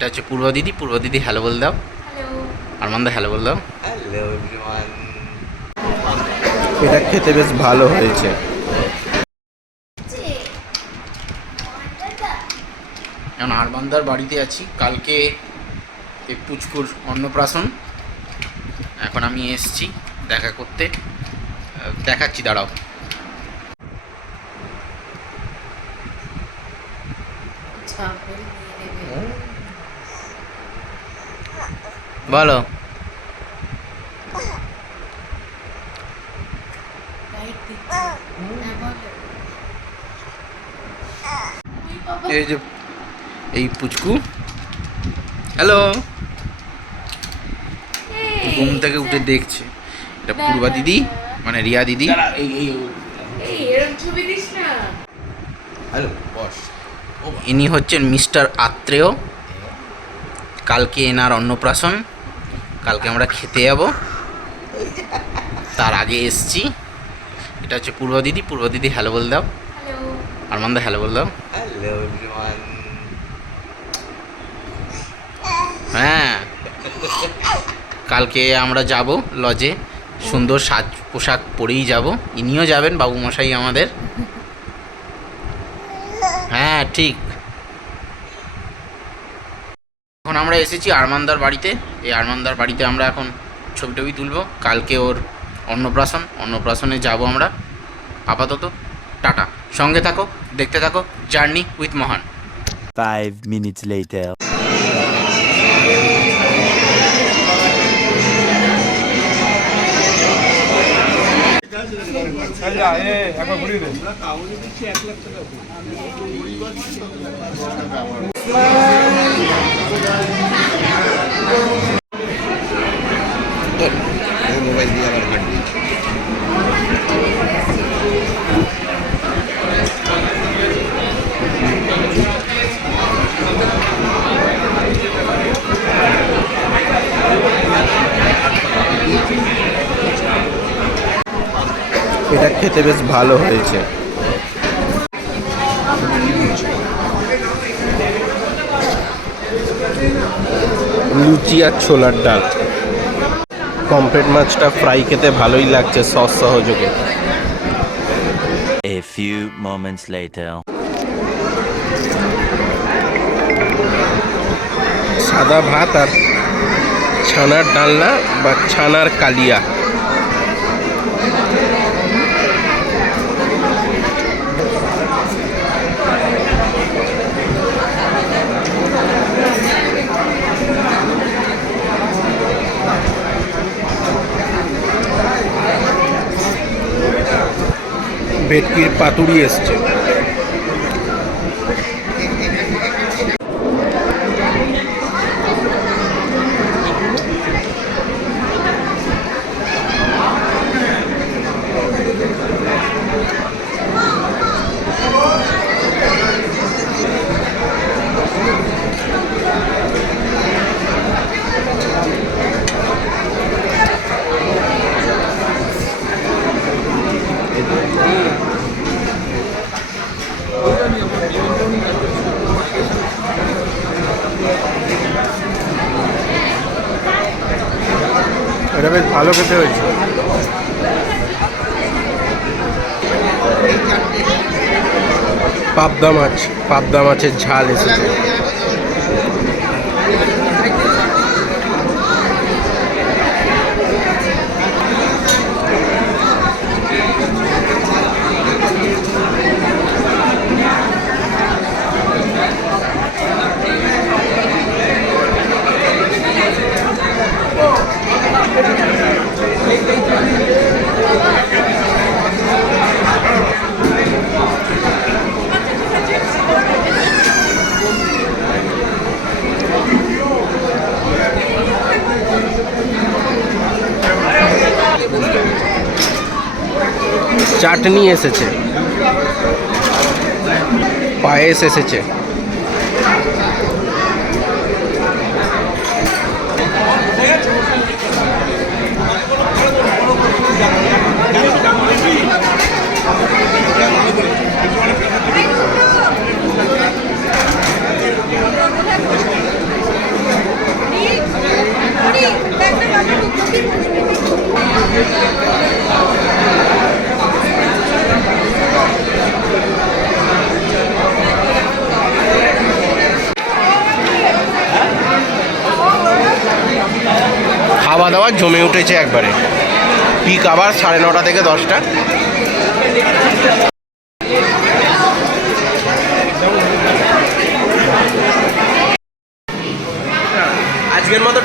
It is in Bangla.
এটা হচ্ছে পূর্ব দিদি। পূর্ব দিদি হ্যালো বল দাও। আরমানদা হ্যালো বল দাও। Hello everyone. এটা খেতে বেশ ভালো হয়েছে। এখন আরমানদার বাড়িতে আছি। কালকে এই পুচকুর অন্নপ্রাশন। এখন আমি এসছি দেখা করতে, দেখাচ্ছি, দাঁড়াও। বলো। এই যে এই পুচকু হ্যালো, ঘুম থেকে উঠে দেখছে। এটা পূর্বা দিদি, মানে রিয়া দিদি। ইনি হচ্ছেন মিস্টার আত্রেয়। কালকে এনার অন্নপ্রাশন, কালকে আমরা খেতে যাব, তার আগে এসছি। এটা হচ্ছে পূর্ব দিদি। পূর্ব দিদি হ্যালো বল দাও। আরমানদা হ্যালো বল দাও। Hello everyone. হ্যাঁ, কালকে আমরা যাব লজে, সুন্দর সাজ পোশাক পরেই যাব। ইনিও যাবেন, বাবু মশাই আমাদের। হ্যাঁ ঠিক। এখন আমরা এসেছি আরমানদার বাড়িতে। এই আরমানদার বাড়িতে আমরা এখন ছবি টবি তুলব। কালকে ওর অন্নপ্রাশন, অন্নপ্রাশনে যাব আমরা। আপাতত টাটা, সঙ্গে থাকো, দেখতে থাকো জার্নি উইথ মহান। 5 minutes later. মোবাইল দিয়ে আবার ঘাটবি। এটা খেতে বেশ ভালো হয়েছে। লুচি আর ছোলার ডাল। পমফ্রেট মাছটা ফ্রাই খেতে ভালোই লাগছে সস সহযোগে। A few moments later. সাদা ভাত আর ছানার ডালনা বা ছানার কালিয়া। ভেটকির পাতুরি এসছে। এটা বেশ ভালো খেতে হয়েছে। পাবদা মাছ, পাবদা মাছের ঝাল এসেছে। চাটনি এসেছে, পায়েস এসেছে। দাওয়া জমে উঠেছে একবারে। পিক আবার 9:30 থেকে 10টা। আজকের মতো